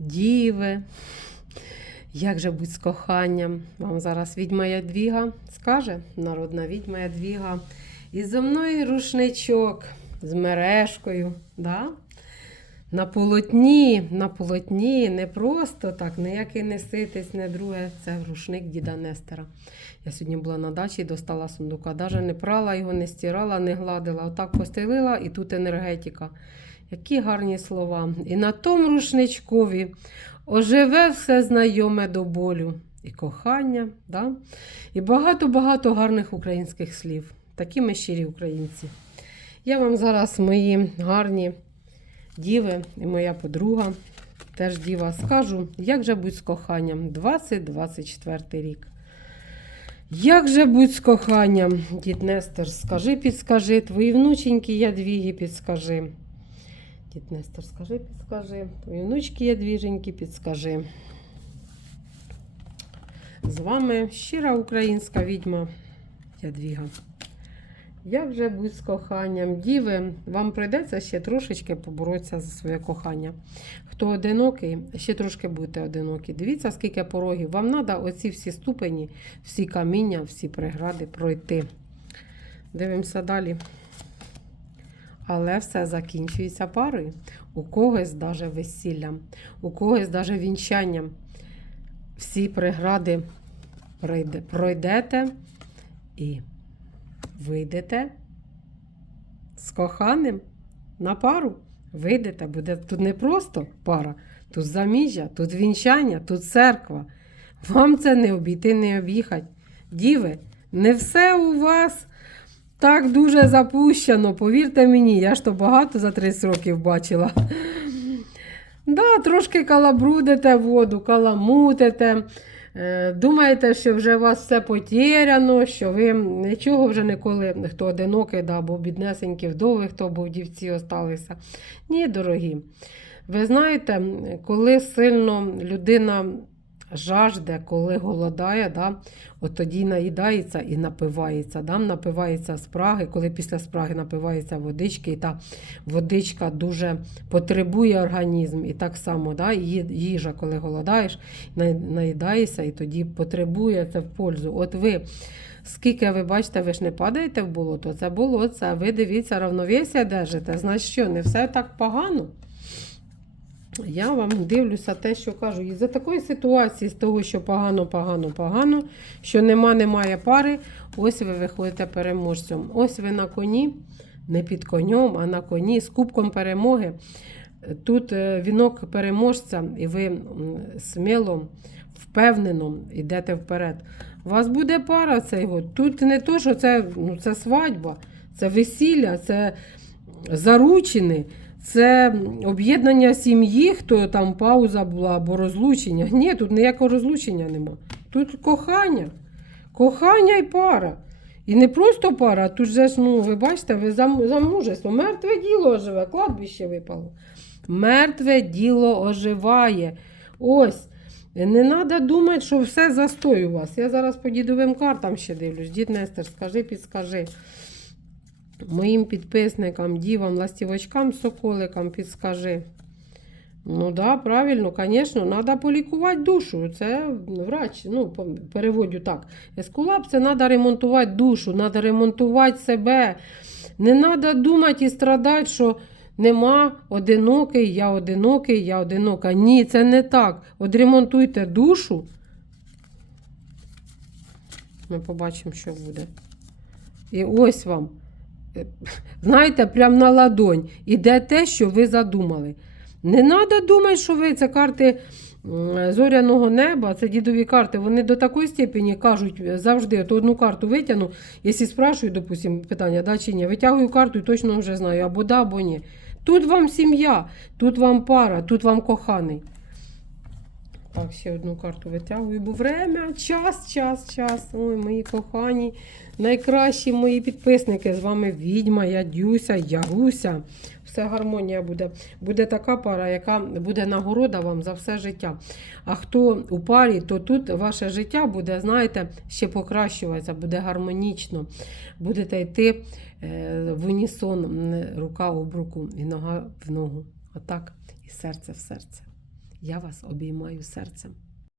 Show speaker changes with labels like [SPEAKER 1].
[SPEAKER 1] діви. Як же будь з коханням? Вам зараз відьма Ядвіга скаже, народна відьма Ядвіга. І зо мною рушничок з мережкою. Да? На полотні, на полотні, не просто так, ніякий не ситись, не друге. Це рушник діда Нестера. Я сьогодні була на дачі, достала сундука. Навіть не прала його, не стирала, не гладила. Отак постелила і тут енергетика. Які гарні слова. І на тому рушничкові оживе все знайоме до болю. І кохання, да? і багато-багато гарних українських слів. Такі ми щирі українці. Я вам зараз мої гарні діви і моя подруга, теж діва, скажу, як же будь з коханням 2024 рік. Як же будь з коханням, дід Нестор, скажи, підскажи, твої внученьки Ядвіги підскажи. Дід Нестор, скажи, підскажи. Твої внучки Ядвіженьки, підскажи. З вами щира українська відьма Ядвіга. Як же будь з коханням? Діви, вам прийдеться ще трошечки поборотися за своє кохання. Хто одинокий, ще трошки будете одинокі. Дивіться, скільки порогів. Вам треба оці всі ступені, всі каміння, всі прегради пройти. Дивимося далі. Але все закінчується парою. У когось даже весіллям, у когось даже вінчанням. Всі прегради пройде- пройдете і вийдете з коханим на пару. Вийдете, буде тут не просто пара, тут заміжжя, тут вінчання, тут церква. Вам це не обійти, не об'їхати. Діви, не все у вас так дуже запущено. Повірте мені, я ж то багато за 30 років бачила. Да, трошки калабрудите воду, каламутите. Е, Думаєте, що вже у вас все потеряно, що ви нічого вже ніколи, хто одинокий, да, або біднесенькі вдови, хто або вдівці осталися. Ні, дорогі. Ви знаєте, коли сильно людина жажде, коли голодає, да, от тоді наїдається і напивається. Да, напивається спраги, коли після спраги напивається водички, і та водичка дуже потребує організм. І так само да, їжа, коли голодаєш, на- наїдаєшся і тоді потребує це в пользу. От ви, скільки ви бачите, ви ж не падаєте в болото, це болото, ви дивіться, равновесія держите. Значить що, не все так погано. Я вам дивлюся те, що кажу. І за такої ситуації, з того, що погано, погано, погано, що нема, немає пари, ось ви виходите переможцем. Ось ви на коні, не під конем, а на коні з кубком перемоги. Тут е, вінок переможця, і ви сміло, впевнено йдете вперед. У вас буде пара цей год. Тут не то, що це, ну, це свадьба, це весілля, це заручини. Це об'єднання сім'ї, хто там пауза була або розлучення. Ні, тут ніякого розлучення нема. Тут кохання. Кохання і пара. І не просто пара, а тут же ж, ну, ви бачите, ви замужество. Мертве діло оживе, кладбище випало. Мертве діло оживає. Ось. Не треба думати, що все застой у вас. Я зараз по дідовим картам ще дивлюсь. Дід Нестер, скажи, підскажи моїм підписникам, дівам, ластівочкам, соколикам підскажи. Ну да, правильно, звісно, треба полікувати душу. Це врач, ну, переводю так. Ескулап це треба ремонтувати душу, треба ремонтувати себе. Не треба думати і страдати, що нема одинокий, я одинокий, я одинока. Ні, це не так. Одремонтуйте душу. Ми побачимо, що буде. І ось вам. Е, Знаєте, прям на ладонь іде те, що ви задумали. Не треба думати, що ви це карти зоряного неба, це дідові карти. Вони до такої степені кажуть завжди, то одну карту витягну, якщо спрашую, допустим, питання, да чи ні, витягую карту і точно вже знаю, або да, або ні. Тут вам сім'я, тут вам пара, тут вам коханий. Так, ще одну карту витягую, бо время, час, час, час. Ой, мої кохані, найкращі мої підписники. З вами відьма, я Дюся, Ягуся. Все гармонія буде. Буде така пара, яка буде нагорода вам за все життя. А хто у парі, то тут ваше життя буде, знаєте, ще покращуватися, буде гармонічно. Будете йти е, в унісон, рука об руку і нога в ногу. Отак, і серце в серце. Я вас обіймаю серцем.